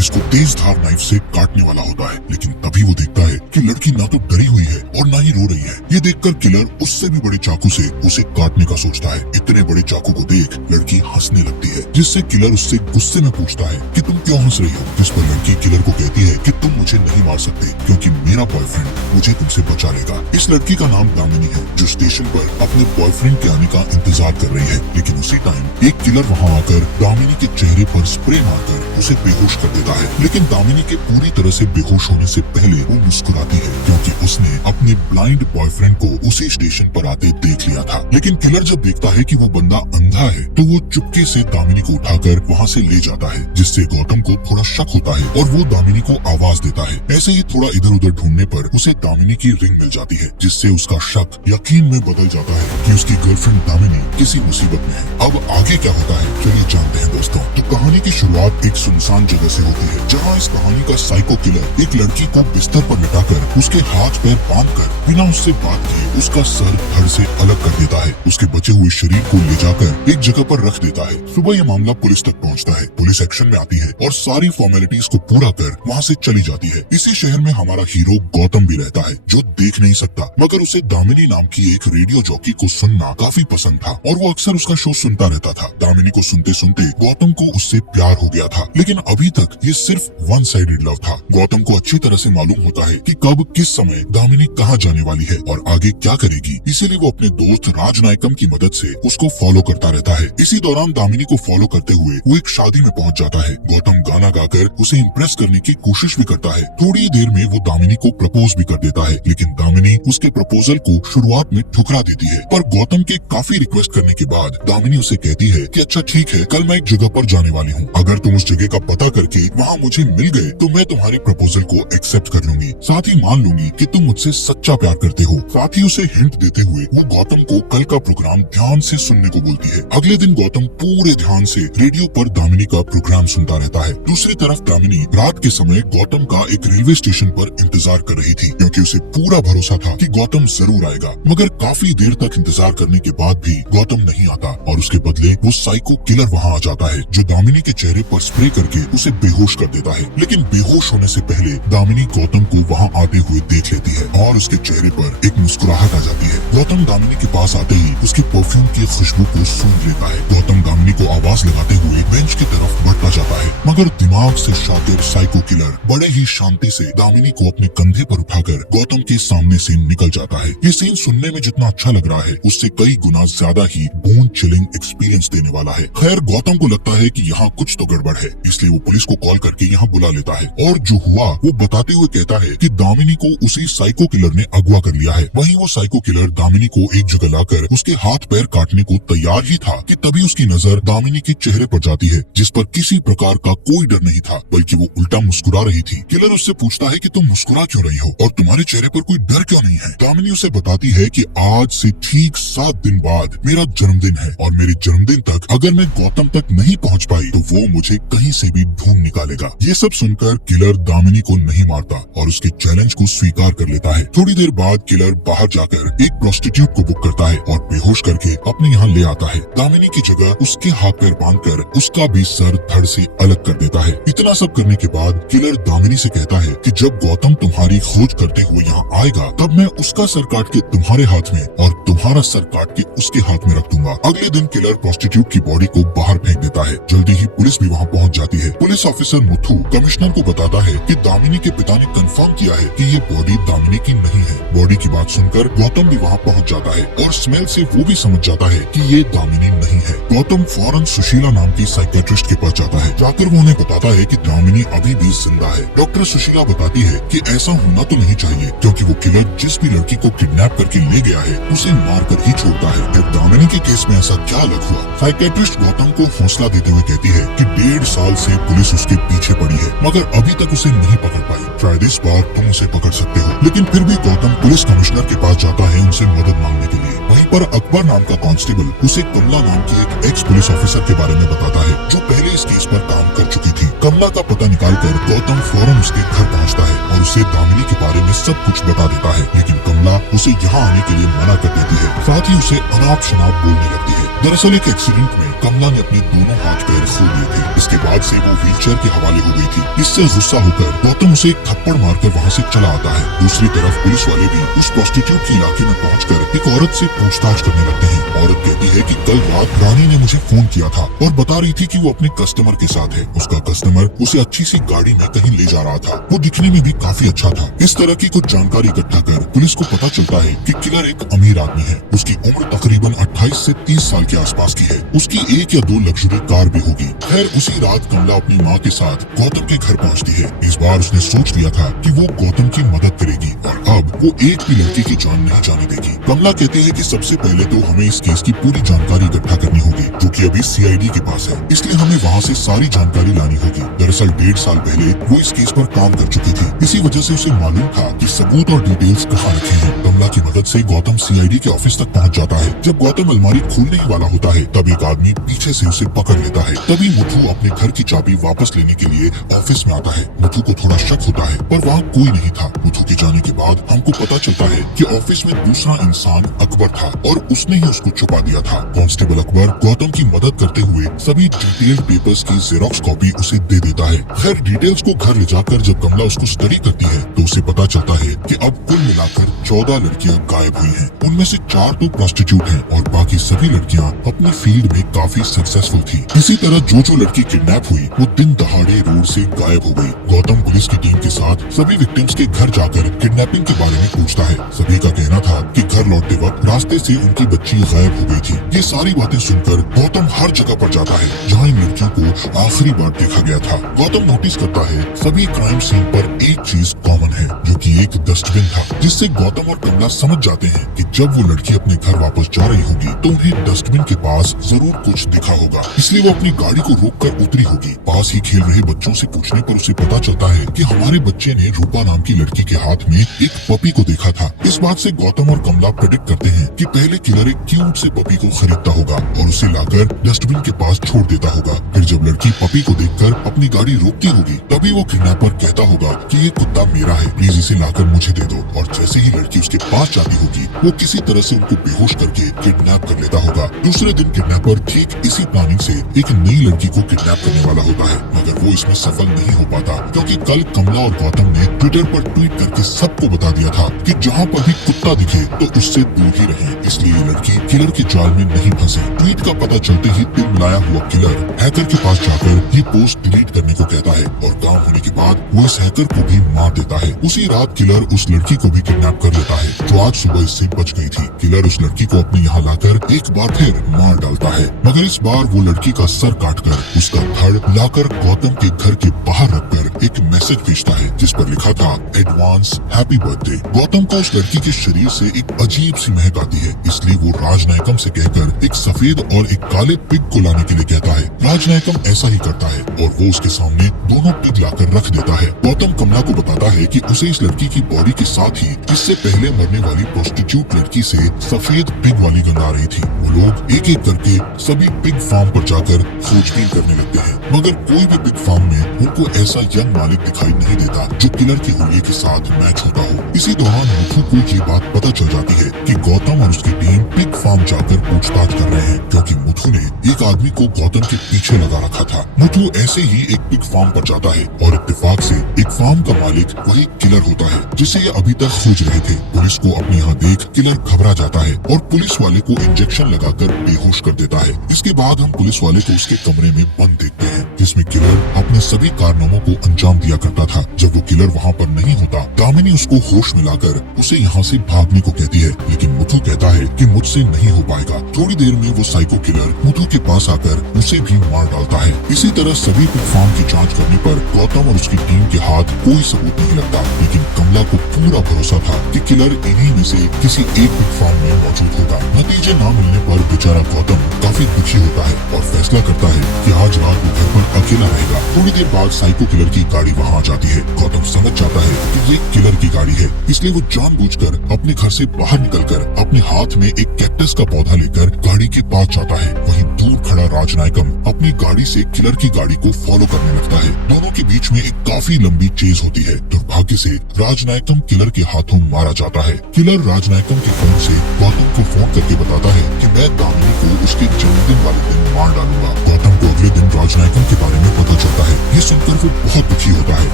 इसको तेज धार नाइफ से काटने वाला होता है, लेकिन तभी वो देखता है कि लड़की ना तो डरी हुई है और ना ही रो रही है। ये देखकर किलर उससे भी बड़े चाकू से उसे काटने का सोचता है। इतने बड़े चाकू को देख लड़की हंसने लगती है, जिससे किलर उससे गुस्से में पूछता है कि तुम क्यों हंस रही हो। जिस पर लड़की किलर को कहती है कि तुम मुझे नहीं मार सकते क्योंकि मेरा बॉयफ्रेंड मुझे तुमसे बचा लेगा। इस लड़की का नाम दामिनी है, जो स्टेशन पर अपने बॉयफ्रेंड के आने का इंतजार कर रही है। लेकिन उसी टाइम एक किलर वहाँ आकर दामिनी के चेहरे पर स्प्रे मारकर उसे बेहोश कर देता है। लेकिन दामिनी के पूरी तरह से बेहोश होने से पहले वो मुस्कुराती है, क्योंकि उसने अपने ब्लाइंड बॉयफ्रेंड को उसी स्टेशन पर आते देख लिया था। लेकिन किलर जब देखता है कि वो बंदा अंधा है तो वो चुपके से दामिनी को उठाकर वहाँ से ले जाता है, जिससे गौतम को थोड़ा शक होता है और वो दामिनी को आवाज देता है। ऐसे ही थोड़ा इधर उधर ढूंढने पर उसे दामिनी की रिंग मिल जाती है, जिससे उसका शक यकीन में बदल जाता है कि उसकी गर्लफ्रेंड दामिनी किसी मुसीबत में है। अब आगे क्या होता है चलिए जानते हैं दोस्तों। तो कहानी की शुरुआत एक सुनसान जगह से होती है, जहाँ इस कहानी का साइको किलर एक लड़की को बिस्तर पर लटाकर उसके हाथ पैर बांधकर बिना उससे बात किए उसका सर धड़ से अलग कर देता है। उसके बचे हुए शरीर को ले जाकर एक जगह पर रख देता है। सुबह यह मामला पुलिस तक पहुंचता है। पुलिस एक्शन में आती है और सारी फॉर्मेलिटीज को पूरा कर वहां से चली जाती है। इसी शहर में हमारा हीरो गौतम भी रहता है, जो देख नहीं सकता, मगर उसे दामिनी नाम की एक रेडियो जॉकी को सुनना काफी पसंद था और वो अक्सर उसका शो सुनता रहता था। दामिनी को सुनते सुनते गौतम को उससे प्यार हो गया था, लेकिन अभी तक ये सिर्फ वन साइडेड लव था। गौतम को अच्छी तरह से मालूम होता है कि कब किस समय दामिनी कहाँ जाने वाली है और आगे क्या करेगी, इसीलिए वो अपने दोस्त राजनायकम की मदद से उसको फॉलो करता रहता है। इसी दौरान दामिनी को फॉलो करते हुए वो एक शादी में पहुंच जाता है। गौतम गाना गाकर उसे इम्प्रेस करने की कोशिश भी करता है। थोड़ी देर में वो दामिनी को प्रपोज भी कर देता है, लेकिन दामिनी उसके प्रपोजल को शुरुआत में ठुकरा देती है। पर गौतम के काफी रिक्वेस्ट करने के बाद दामिनी उसे कहती है कि अच्छा ठीक है, कल मैं एक जगह पर जाने वाली हूँ, अगर तुम उस जगह का पता करके वहाँ मुझे मिल गए तो मैं तुम्हारे प्रपोजल को एक्सेप्ट कर लूंगी, साथ ही मान लूंगी कि तुम मुझसे सच्चा प्यार करते हो। साथ ही उसे हिंट देते हुए वो गौतम को कल का प्रोग्राम ध्यान से सुनने को बोलती है। अगले दिन गौतम पूरे ध्यान से रेडियो पर दामिनी का प्रोग्राम सुनता रहता है। दूसरी तरफ दामिनी रात के समय गौतम का एक रेलवे स्टेशन पर इंतजार कर रही थी, क्योंकि उसे पूरा भरोसा था कि गौतम जरूर आएगा। मगर काफी देर तक इंतजार करने के बाद भी गौतम नहीं आता और उसके बदले वो साइको किलर वहाँ आ जाता है, जो दामिनी के चेहरे पर स्प्रे करके उसे बेहोश कर देता है। लेकिन बेहोश होने से पहले दामिनी गौतम को वहाँ आते हुए देख लेती है और उसके चेहरे पर एक मुस्कुराहट आ जाती है। गौतम दामिनी के पास आते ही उसकी परफ्यूम की खुशबू को सूंघ लेता है। गौतम दामिनी को आवाज लगाते हुए बेंच की तरफ बढ़ता जाता है, मगर दिमाग से शातिर साइको किलर बड़े ही शांति से दामिनी को अपने कंधे पर उठाकर गौतम के सामने से निकल जाता है। ये सीन सुनने में जितना अच्छा लग रहा है, उससे कई गुना ज्यादा ही बोन चिलिंग एक्सपीरियंस देने वाला है। खैर गौतम को लगता है कि यहाँ कुछ तो गड़बड़ है, इसलिए वो पुलिस को कॉल करके यहाँ बुला लेता है और जो हुआ वो बताते हुए कहता है कि दामिनी को उसी साइको किलर ने अगवा कर लिया है। वहीं वो साइको किलर दामिनी को एक जगह लाकर उसके हाथ पैर काटने को तैयार ही था कि तभी उसकी नजर दामिनी के चेहरे पर जाती है, जिस पर किसी प्रकार का कोई डर नहीं था, बल्कि वो उल्टा मुस्कुरा रही थी। किलर उससे पूछता है कि तुम मुस्कुरा क्यों रही हो और तुम्हारे चेहरे पर कोई डर क्यों नहीं है। दामिनी उसे बताती है कि आज से ठीक 7 दिन बाद मेरा जन्मदिन है और मेरे जन्मदिन तक अगर मैं गौतम तक नहीं पहुंच पाई तो वो मुझे कहीं से भी ढूंढ निकालेगा। ये सब सुनकर किलर दामिनी को नहीं मारता और उसके चैलेंज को स्वीकार कर लेता है। थोड़ी देर बाद किलर बाहर जाकर एक प्रोस्टिट्यूट को बुक करता है और बेहोश करके अपने यहाँ ले आता है। दामिनी की जगह उसके हाथ पैर बांधकर उसका भी सर धड़ से अलग कर देता है। इतना सब करने के बाद किलर दामिनी से कहता है कि जब गौतम तुम्हारी खोज करते हुए यहाँ आएगा तब मैं उसका सर काट के तुम्हारे हाथ में और तुम्हारा सर काट के उसके हाथ में रख दूंगा। अगले दिन किलर प्रोस्टिट्यूट की बॉडी को बाहर फेंक देता है। जल्दी ही पुलिस भी वहाँ पहुँच जाती है। पुलिस ऑफिसर मुथु कमिश्नर को बताता है कि दामिनी के पिता ने कंफर्म किया है कि ये बॉडी दामिनी की नहीं है। बॉडी की बात सुनकर गौतम भी वहाँ पहुँच जाता है और स्मेल से वो भी समझ जाता है कि ये दामिनी नहीं है। गौतम फौरन सुशीला नाम की साइकियाट्रिस्ट के पास जाता है। जाकर वो उन्हें बताता है कि दामिनी अभी भी जिंदा है। डॉक्टर सुशीला बताती है कि ऐसा होना तो नहीं चाहिए, क्योंकि वो किलर जिस भी लड़की को किडनैप करके ले गया है उसे मार कर ही छोड़ता है। फिर दामिनी के केस में ऐसा क्या अलग हुआ। साइकियाट्रिस्ट गौतम को हौसला देते हुए कहती है कि 1.5 साल से पुलिस उसके पीछे पड़ी है, मगर अभी तक उसे नहीं पकड़ पाई। शायद इस बार तुम उसे पकड़ सकते हो। लेकिन फिर भी गौतम पुलिस कमिश्नर के पास जाता है उनसे मदद मांगने के लिए। वहीं पर अकबर नाम का कांस्टेबल उसे कमला नाम की एक एक्स पुलिस ऑफिसर के बारे में बताता है, जो पहले इस केस पर काम कर चुकी थी। कमला का पता निकालकर गौतम फौरन उसके घर पहुंचता है और उसे दामिनी के बारे में सब कुछ बता देता है। लेकिन कमला उसे यहाँ आने के लिए मना कर देती है, साथ ही उसे अनाप शनाप बोलने लगती है। दरअसल एक एक्सीडेंट में कमला ने अपने दोनों हाथ पैर खो लिए थे। इसके बाद से वो व्हीलचेयर के हवाले हो गई थी। इससे गुस्सा होकर गौतम उसे एक थप्पड़ मारकर वहाँ से चला आता है। दूसरी तरफ पुलिस वाले भी उस प्रोस्टिट्यूट के इलाके में पहुंचकर एक औरत से पूछताछ करने लगते हैं। औरत कहती है कि कल रात रानी ने मुझे फोन किया था और बता रही थी कि वो अपने कस्टमर के साथ है। उसका कस्टमर उसे अच्छी सी गाड़ी में कहीं ले जा रहा था। वो दिखने में भी काफी अच्छा था। इस तरह की कुछ जानकारी इकट्ठा कर पुलिस को पता चलता है कि किलर एक अमीर आदमी है। उसकी उम्र तकरीबन 28 से 30 साल के आसपास की है। उसकी 1 या 2 लग्जरी कार भी होगी। खैर उसी रात कमला अपनी माँ के साथ गौतम के घर पहुँचती है। इस बार उसने सोच लिया था कि वो गौतम की मदद करेगी और अब वो एक भी लड़की की जान नहीं जाने देगी। कमला कहती है कि सबसे पहले तो हमें इस केस की पूरी जानकारी इकट्ठा करनी होगी, जो कि अभी सीआईडी के पास है। इसलिए हमें वहाँ से सारी जानकारी लानी होगी। दरअसल 1.5 साल पहले वो इस केस पर काम कर चुकी थी। इसी वजह से उसे मालूम था कि सबूत और डिटेल्स कहाँ रखे हैं। कमला की मदद से गौतम सीआईडी के ऑफिस तक पहुँच जाता है। जब गौतम अलमारी खोलने ही वाला होता है तब एक आदमी पीछे से उसे पकड़ लेता है। तभी मुथु अपने घर की चाबी वापस लेने के लिए ऑफिस में आता है। मुथु को थोड़ा शक होता है पर वहाँ कोई नहीं था। मुथु के जाने के बाद हमको पता चलता है कि ऑफिस में दूसरा इंसान अकबर था और उसने ही उसको छुपा दिया था। कांस्टेबल अकबर गौतम की मदद करते हुए सभी डिटेल्ड पेपर्स की जेरोक्स कॉपी उसे दे देता है। खैर डिटेल्स को घर ले जाकर जब कमला उसको स्टडी करती है तो उसे पता चलता है कि अब कुल मिलाकर 14 लड़कियां गायब हुई हैं। उनमें से 4 तो प्रोस्टिट्यूट हैं और बाकी सभी लड़कियां अपनी फील्ड में काफी सक्सेसफुल थी। इसी तरह जो लड़की किडनैप हुई वो दिन दहाड़े रोड से गायब हो गई। गौतम पुलिस की टीम के साथ सभी विक्टिम्स के घर जाकर किडनैपिंग के बारे में पूछता है। सभी का कहना था कि घर लौटते वक्त रास्ते से उनकी बच्ची गायब हो गई थी। ये सारी बातें सुनकर गौतम हर जगह पर जाता है जहाँ इन लड़कियों को आखिरी बार देखा गया था। गौतम नोटिस करता है सभी क्राइम सीन पर एक चीज कॉमन है जो कि एक डस्टबिन था, जिससे गौतम और कमला समझ जाते हैं कि जब वो लड़की अपने घर वापस जा रही होगी तो उन्हें डस्टबिन के पास जरूर कुछ दिखा होगा। इसलिए वो अपनी गाड़ी को रोक कर उतरी होगी। पास ही खेल रहे बच्चों से पूछने पर उसे पता चलता है कि हमारे बच्चे ने रूपा नाम की लड़की के हाथ में एक पपी को देखा था। इस बात से गौतम और कमला प्रेडिक्ट करते हैं कि पहले किलर एक क्यूट से पपी को खरीदता होगा और उसे लाकर डस्टबिन के पास छोड़ देता होगा। फिर जब लड़की पपी को देखकर अपनी गाड़ी रोकती होगी तभी वो किडनैपर कहता होगा कि ये कुत्ता मेरा है, प्लीज इसे लाकर मुझे दे दो। और जैसे ही लड़की उसके पास जाती होगी वो किसी तरह से उनको बेहोश करके किडनैप कर लेता होगा। दूसरे दिन किडनैपर ठीक इसी प्लानिंग से एक नई लड़की को किडनैप करने वाला होता है, मगर वो इसमें सफल नहीं हो पाता क्योंकि कल कमला और गौतम ने ट्विटर पर ट्वीट करके सबको बता दिया था कि जहाँ पर भी कुत्ता दिखे तो उससे दूर ही रहें। इसलिए ये लड़की किलर के जाल में नहीं फंसे। ट्वीट का पता चलते ही दिल मिलाया हुआ किलर हैकर के पास जाकर ये पोस्ट डिलीट करने को कहता है और काम होने के बाद वो इस हैकर को भी मार देता है। उसी रात किलर उस लड़की को भी किडनैप कर लेता है जो आज सुबह इससे बच गई थी। किलर उस लड़की को अपने यहाँ लाकर एक बार फिर मार डालता है, मगर इस बार वो लड़की का सर काटकर उसका धड़ लाकर गौतम के घर के बाहर रखकर एक मैसेज भेजता है जिस पर लिखा था एडवांस हैप्पी बर्थडे। गौतम को उस लड़की के शरीर से एक अजीब सी महक आती है, इसलिए वो राजनायकम से कहकर एक सफेद और एक काले पिग को लाने के लिए कहता है। राजनायकम ऐसा ही करता है और वो उसके सामने दोनों पिग लाकर रख देता है। गौतम कमला को बताता है कि उसे इस लड़की की बॉडी के साथ ही इससे पहले मरने वाली प्रोस्टिट्यूट लड़की से सफेद पिग वाली गंध आ रही थी। वो लोग एक एक करके सभी पिग फार्म पर जाकर खोजबीन करने लगते हैं, मगर कोई भी पिग फार्म में उनको ऐसा यंग मालिक दिखाई नहीं देता जो किलर की हुलिये के साथ मैच होता हो। इसी दौरान मुथु को ये बात पता चल जाती है कि गौतम और उसकी टीम पिग फार्म जाकर पूछताछ कर रहे हैं क्योंकि मुथु ने एक आदमी को गौतम के पीछे लगा रखा था। मुथु ऐसे ही एक पिग फार्म पर जाता है और इत्तेफाक से एक फार्म का मालिक वही किलर होता है जिसे ये अभी तक खोज रहे थे। पुलिस को अपने यहाँ देख किलर घबरा जाता है और पुलिस वाले को इंजेक्शन लगाकर बेहोश कर देता है। इसके बाद हम पुलिस वाले को उसके कमरे में बंद देखते हैं जिसमें किलर अपने सभी कारनामों को अंजाम दिया करता था। जब वो किलर वहाँ पर नहीं होता दामिनी उसको होश मिलाकर उसे यहाँ से भागने को कहती है, लेकिन मुथु कहता है कि मुझसे नहीं हो पाएगा। थोड़ी देर में वो साइको किलर मुथु के पास आकर उसे भी मार डालता है। इसी तरह सभी पिग फार्म की जांच करने पर गौतम और उसकी टीम के हाथ कोई सबूत नहीं लगता, लेकिन कमला को पूरा भरोसा था कि किलर इन्हीं में से किसी एक पिग फार्म में मौजूद होगा। नतीजे न मिलने पर बेचारा गौतम काफी दुखी होता है और फैसला करता है कि आज रात वो घर पर अकेला रहेगा। थोड़ी देर बाद साइको किलर की गाड़ी वहाँ आ जाती है। गौतम समझ जाता है कि ये किलर की गाड़ी है, इसलिए वो जानबूझकर अपने घर से बाहर निकलकर अपने हाथ में एक कैक्टस का पौधा लेकर गाड़ी के पास जाता है। वहीं दूर खड़ा राजनायकम अपनी गाड़ी से किलर की गाड़ी को फॉलो करने लगता है। दोनों के बीच बीच में एक काफी लंबी चेज होती है। दुर्भाग्य से राजनायकम किलर के हाथों मारा जाता है। किलर राजनायकम के फोन से गौतम को फोन करके बताता है कि मैं दामिनी को उसके जन्मदिन वाले दिन मार डालूंगा। गौतम को अगले दिन राजनायकम के बारे में पता चलता है। ये सुनकर वो बहुत दुखी होता है,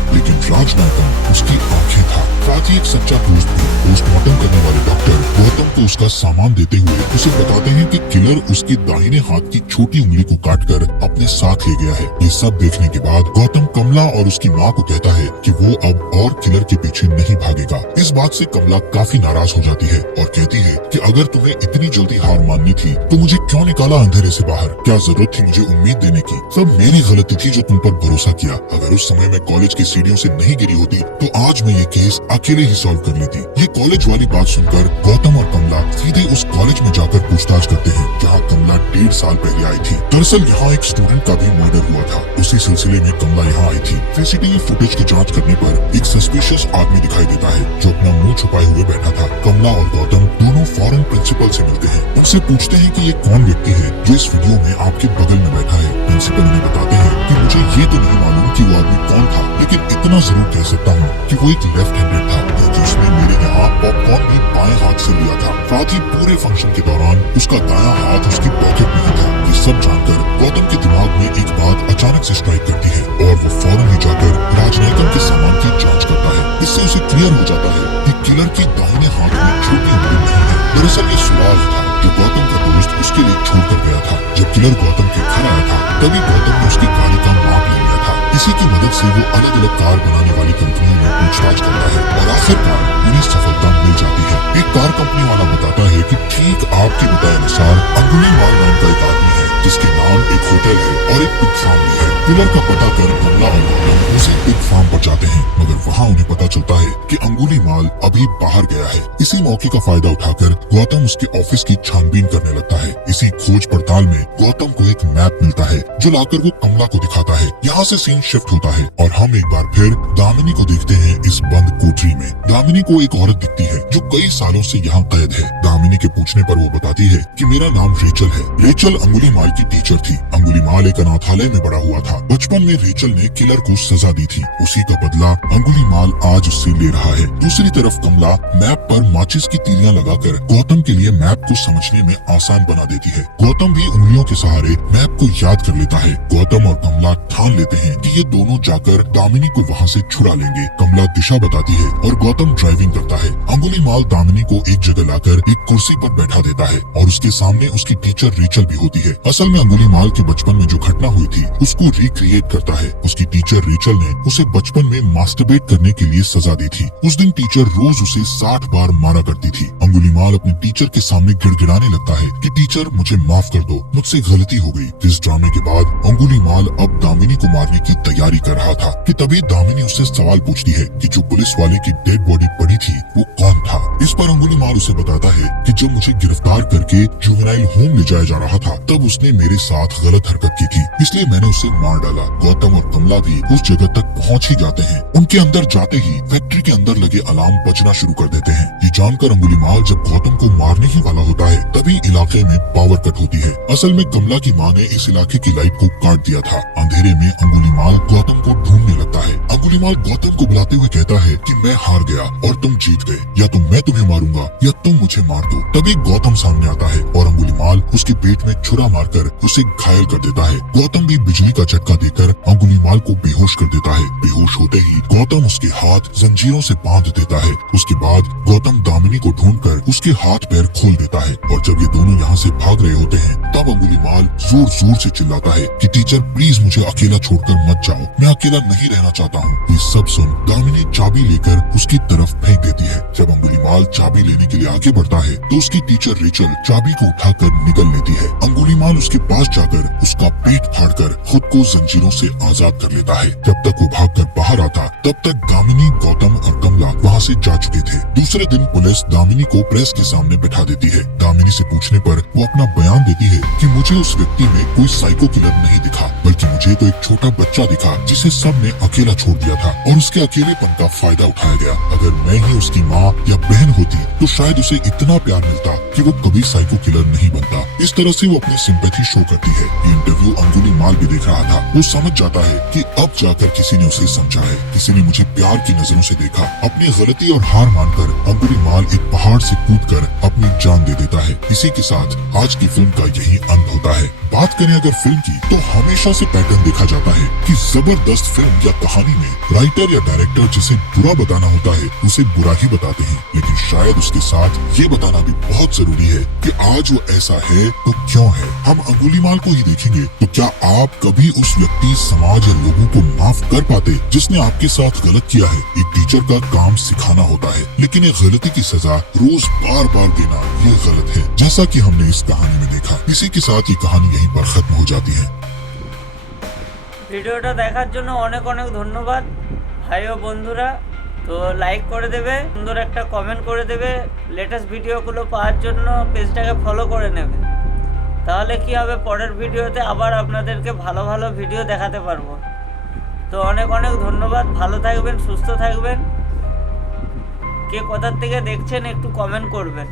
लेकिन राजनायकम उसकी आंखें था। साथ ही एक सच्चा दोस्त भी। पोस्टमार्टम करने वाले डॉक्टर गौतम को उसका सामान देते हुए उसे बताते हैं कि किलर उसकी दाहिने हाथ की छोटी उंगली को काटकर अपने साथ ले गया है। ये सब देखने के बाद गौतम कमला और उसकी माँ को कहता है कि वो अब और किलर के पीछे नहीं भागेगा। इस बात से कमला काफी नाराज हो जाती है और कहती है कि अगर तुम्हें इतनी जल्दी हार माननी थी तो मुझे क्यों निकाला अंधेरे से बाहर? क्या जरूरत थी मुझे उम्मीद देने की? सब मेरी गलती थी जो तुम पर भरोसा किया। अगर उस समय मैं कॉलेज की सीढ़ियों से नहीं गिरी होती तो आज मैं ये केस अकेले ही सॉल्व कर लेती। ये कॉलेज वाली बात सुनकर गौतम और कमला सीधे उस कॉलेज में जाकर पूछताछ करते हैं जहाँ कमला 1.5 साल पहले आई थी। दरअसल यहाँ एक स्टूडेंट का भी मर्डर हुआ था। उसी सिलसिले में कमला यहाँ आई थी। सीसीटीवी फुटेज की जांच करने पर एक सस्पिशियस आदमी दिखाई देता है जो अपना मुंह छुपाए हुए बैठा था। कमला और गौतम दोनों फौरन प्रिंसिपल से मिलते हैं। उनसे पूछते हैं कि ये कौन व्यक्ति है जो इस वीडियो में आपके बगल में बैठा है। प्रिंसिपल उन्हें बताते हैं कि मुझे ये तो नहीं मालूम कि वो आदमी कौन था, लेकिन इतना जरूर कह सकता हूँ कि वो एक लेफ्ट हैंडेड था क्योंकि उसने मेरे यहाँ पॉपकॉर्न भी बाएं हाथ से लिया था। साथ ही पूरे फंक्शन के दौरान उसका दायां हाथ उसकी पॉकेट में ही था। ये सब जानकर गौतम के दिमाग में एक बात अचानक से स्ट्राइक करती है और वो फौरन ही जाकर राजनायकम के सामान की जांच करता है। इससे उसे क्लियर हो जाता है कि किलर की दाहिने हाथ में छोटी उंगली नहीं है। दरअसल ये सुराग था जो गौतम का दोस्त उसके लिए छोड़ कर गया था। जब किलर गौतम के घर आया था तभी गौतम ने उसकी गाड़ी का माप ले लिया था। इसी की मदद से वो अलग अलग कार बनाने वाली कंपनियों में पूछताछ करता है और आखिरकार उन्हें सफलता मिल जाती है। एक कार कंपनी वाला बताता है कि ठीक आपके बताए अनुसार अंगुली माल नाम का एक आदमी है जिसके नाम एक होटल है और एक पिग फार्म भी है। किलर का पता कर कमला और गौतम उसी पिग फार्म पर जाते हैं, मगर वहाँ उन्हें पता चलता है कि अंगुली माल अभी बाहर गया है। इसी मौके का फायदा उठाकर गौतम उसके ऑफिस की छानबीन करने लगता है। इसी खोज पड़ताल में गौतम को एक मैप मिलता है जो लाकर वो कमला को दिखाता है। यहाँ से सीन शिफ्ट होता है और हम एक बार फिर दामिनी को देखते हैं इस बंद कोठरी में। दामिनी को एक औरत दिखती है जो कई सालों से यहाँ कैद है। दामिनी के पूछने पर वो बताती है कि मेरा नाम रेचल है। रेचल अंगुली माल की टीचर थी। अंगुली माल एक अनाथालय में बड़ा हुआ था। बचपन में रेचल ने किलर को सजा दी थी। उसी का बदला अंगुली माल आज उससे ले रहा है। दूसरी तरफ कमला मैप पर माचिस की तीलियां लगाकर गौतम के लिए मैप को समझने में आसान बना देती है। गौतम भी उंगलियों के सहारे मैप को याद कर लेता है। गौतम और कमला ठान लेते हैं कि ये दोनों जाकर दामिनी को वहाँ से छुड़ा लेंगे। कमला दिशा बताती है और गौतम ड्राइविंग करता है। अंगुली माल दामिनी को एक जगह लाकर एक कुर्सी पर बैठा देता है और उसके सामने उसकी टीचर रेचल भी होती है। असल में अंगुली माल के बचपन में जो घटना हुई थी उसको रिक्रिएट करता है। उसकी टीचर रेचल ने उसे बचपन में मास्टरबेट करने के लिए सजा दी थी। उस दिन टीचर रोज उसे 60 बार मारा करती थी। अंगुली माल अपने टीचर के सामने गिड़गिड़ाने लगता है कि टीचर मुझे माफ कर दो, मुझसे गलती हो गई। इस ड्रामे के बाद अंगुली माल अब दामिनी को मारने की तैयारी कर रहा था कि तभी दामिनी उससे सवाल पूछती है कि जो पुलिस वाले की डेड बॉडी पड़ी थी वो कौन था। इस पर अंगुली माल उसे बताता है कि जब मुझे गिरफ्तार करके जुवेनाइल होम ले जाया जा रहा था तब उसने मेरे साथ गलत हरकत की थी, इसलिए मैंने उसे मार डाला। गौतम और कमला भी उस जगह तक पहुंच ही जाते हैं। उनके अंदर जाते ही फैक्ट्री के अंदर लगे अलार्म बजना शुरू कर देते हैं। ये जानकर अंगुली माल जब गौतम को मारने ही वाला होता है तभी इलाके में पावर कट होती है। असल में कमला की माँ ने इस इलाके की लाइट को काट दिया था। अंधेरे में अंगुली माल गौतम को ढूंढने लगता है। अंगुली माल गौतम को बुलाते हुए कहता है कि मैं हार गया और तुम जीत गए, या तो मैं तुम्हें मारूंगा या तुम मुझे मार दो। तभी गौतम सामने आता है और अंगुली माल उसके पेट में छुरा मारकर उसे घायल कर देता है। गौतम भी बिजली का झटका देकर अंगुली माल को बेहोश कर देता है। बेहोश होते ही गौतम उसके हाथ जंजीरों से बांध देता है। उसके बाद गौतम दामिनी को ढूंढकर उसके हाथ पैर खोल देता है और जब ये दोनों यहाँ से भाग रहे होते हैं तब अंगुली माल जोर जोर से चिल्लाता है कि टीचर प्लीज मुझे अकेला छोड़कर मत जाओ, मैं अकेला नहीं रहना चाहता हूँ। ये सब सुन दामिनी चाबी लेकर उसकी तरफ फेंक देती है। जब अंगुली माल चाबी लेने के लिए आगे बढ़ता है तो उसकी टीचर रेचल चाबी को उठाकर निकल लेती है। अंगुली माल उसके पास जाकर उसका पेट फाड़कर खुद को जंजीरों से आजाद कर लेता है। जब तक वो भागकर बाहर आता तब तक दामिनी, गौतम और हमला वहाँ से जा चुके थे। दूसरे दिन पुलिस दामिनी को प्रेस के सामने बैठा देती है। दामिनी से पूछने पर वो अपना बयान देती है कि मुझे उस व्यक्ति में कोई साइको किलर नहीं दिखा, बल्कि मुझे तो एक छोटा बच्चा दिखा जिसे सबने अकेला छोड़ दिया था और उसके अकेलेपन का फायदा उठाया गया। अगर मैं ही उसकी माँ या बहन होती तो शायद उसे इतना प्यार मिलता कि वो कभी साइको किलर नहीं बनता। इस तरह से वो अपनी सिंपैथी शो करती है। ये इंटरव्यू अंगुलीमाल भी देख रहा था। वो समझ जाता है कि अब जाकर किसी ने उसे समझा है, किसी ने मुझे प्यार की नजरों से देखा। अपनी गलती और हार मानकर अंगुलीमाल एक पहाड़ से कूदकर अपनी जान दे देता है। इसी के साथ आज की फिल्म का यही अंत होता है। बात करें अगर फिल्म की तो हमेशा से पैटर्न देखा जाता है कि जबरदस्त फिल्म या कहानी में राइटर या डायरेक्टर जिसे बुरा बताना होता है उसे बुरा ही बताते हैं, लेकिन शायद उसके साथ ये बताना भी बहुत जरूरी है कि आज वो ऐसा है तो क्यों है। हम अंगुलीमाल को ही देखेंगे तो क्या आप कभी उस व्यक्ति, समाज या लोगों को माफ कर पाते जिसने आपके साथ गलत किया है। एक टीचर का काम सिखाना होता है, लेकिन एक गलती की सजा रोज बार बार देना ये गलत है, जैसा कि हमने इस कहानी में देखा। इसी के साथ ये कहानी यहीं पर खत्म हो जाती है। ভিডিওটা দেখার জন্য অনেক অনেক ধন্যবাদ ভাই ও বন্ধুরা। তো লাইক করে দেবে, সুন্দর একটা কমেন্ট করে দেবে, লেটেস্ট ভিডিওগুলো পাওয়ার জন্য পেজটাকে ফলো করে নেবে। তাহলে কি হবে, পরের ভিডিওতে আবার আপনাদেরকে ভালো ভালো ভিডিও দেখাতে পারবো। তো অনেক অনেক ধন্যবাদ। ভালো থাকবেন, সুস্থ থাকবেন। কে কোথা থেকে দেখছেন একটু কমেন্ট করবেন।